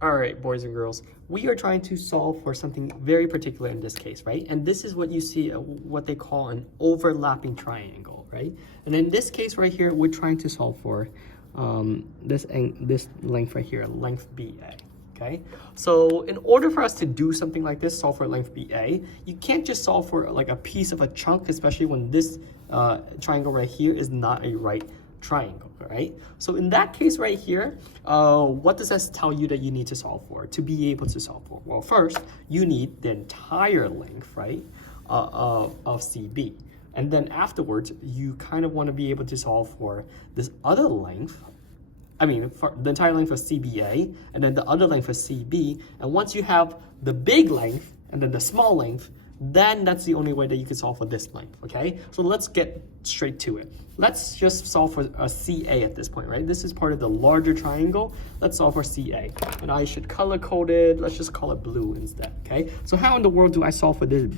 All right, boys and girls, we are trying to solve for something very particular in this case, right? And this is what you see, what they call an overlapping triangle, right? And in this case right here, we're trying to solve for this length right here, length BA, okay? So in order for us to do something like this, solve for length BA, you can't just solve for like a piece of a chunk, especially when this triangle right here is not a right triangle, right? So in that case right here, what does this tell you that you need to solve for, to be able to solve for? Well, first, you need the entire length, right, of CB. And then afterwards, you kind of want to be able to solve for this other length, for the entire length of CBA, and then the other length of CB. And once you have the big length and then the small length, then that's the only way that you can solve for this length, okay? So let's get straight to it. Let's just solve for a CA at this point, right? This is part of the larger triangle. Let's solve for CA. And I should color code it. Let's just call it blue instead, okay? So how in the world do I solve for this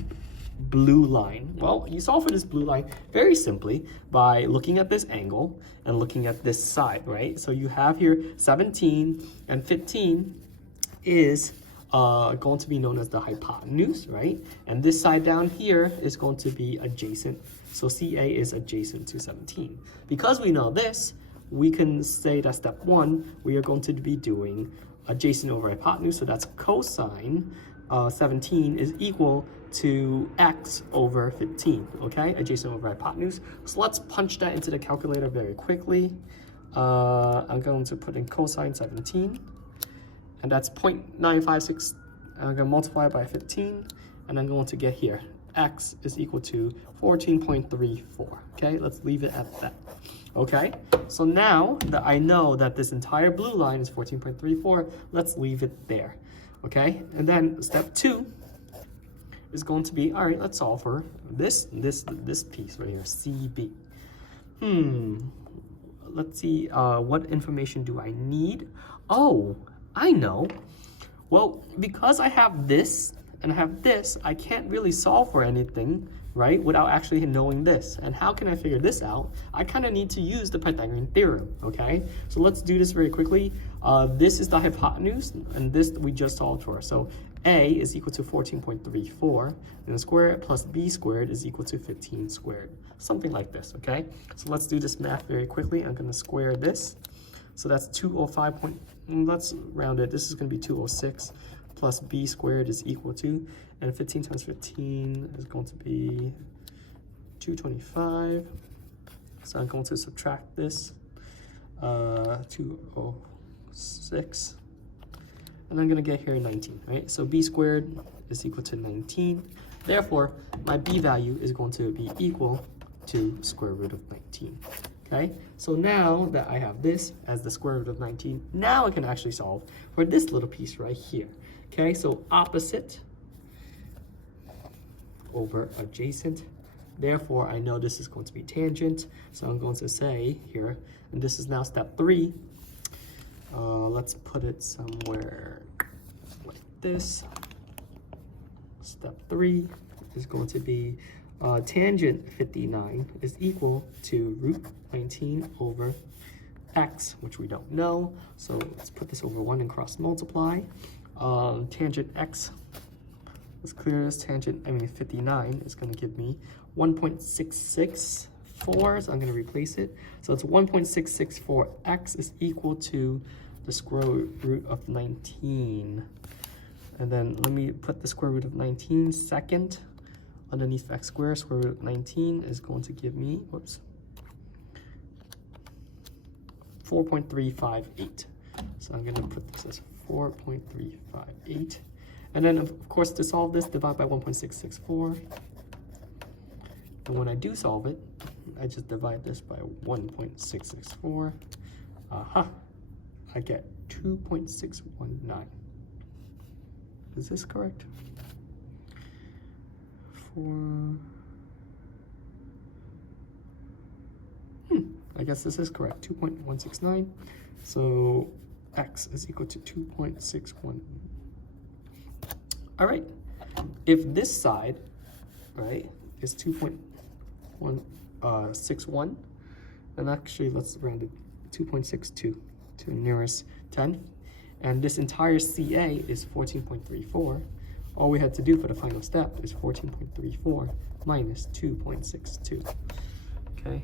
blue line? Well, you solve for this blue line very simply by looking at this angle and looking at this side, right? So you have here 17 and 15 is going to be known as the hypotenuse, right? And this side down here is going to be adjacent. So CA is adjacent to 17. Because we know this, we can say that step 1, we are going to be doing adjacent over hypotenuse. So that's cosine 17 is equal to x over 15, okay? Adjacent over hypotenuse. So let's punch that into the calculator very quickly. I'm going to put in cosine 17. And that's 0.956, I'm gonna multiply it by 15, and I'm going to get here, x is equal to 14.34, okay? Let's leave it at that, okay? So now that I know that this entire blue line is 14.34, let's leave it there, okay? And then step 2 is going to be, all right, let's solve for this piece right here, CB. Let's see, what information do I need? Oh, I know. Well, because I have this and I have this, I can't really solve for anything, right, without actually knowing this. And how can I figure this out? I kind of need to use the Pythagorean theorem, okay? So let's do this very quickly. This is the hypotenuse, and this we just solved for. So A is equal to 14.34, and the square plus B squared is equal to 15 squared. Something like this, okay? So let's do this math very quickly. I'm going to square this. So that's 205. Let's round it. This is going to be 206 plus b squared is equal to, and 15 times 15 is going to be 225. So I'm going to subtract this, 206, and I'm going to get here 19, right? So b squared is equal to 19. Therefore, my b value is going to be equal to square root of 19. Okay, so now that I have this as the square root of 19, now I can actually solve for this little piece right here. Okay, so opposite over adjacent. Therefore, I know this is going to be tangent. So I'm going to say here, and this is now step 3. Let's put it somewhere like this. Step 3 is going to be tangent 59 is equal to root 19 over x, which we don't know. So let's put this over 1 and cross multiply. Tangent x, let's clear this. 59 is going to give me 1.664. So I'm going to replace it. So it's 1.664x is equal to the square root of 19. And then let me put the square root of 19 second. Underneath x squared, square root of 19 is going to give me, 4.358. So I'm going to put this as 4.358. And then, of course, to solve this, divide by 1.664. And when I do solve it, I just divide this by 1.664. Aha! I get 2.619. Is this correct? I guess this is correct, 2.169. So x is equal to 2.61. All right, if this side, right, is 2.161, then actually let's round it 2.62 to the nearest 10. And this entire CA is 14.34. All we had to do for the final step is 14.34 minus 2.62. Okay,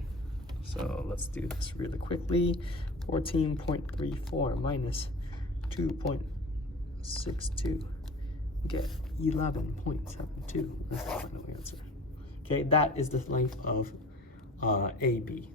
so let's do this really quickly. 14.34 minus 2.62. Get 11.72. That's the final answer. Okay, that is the length of AB.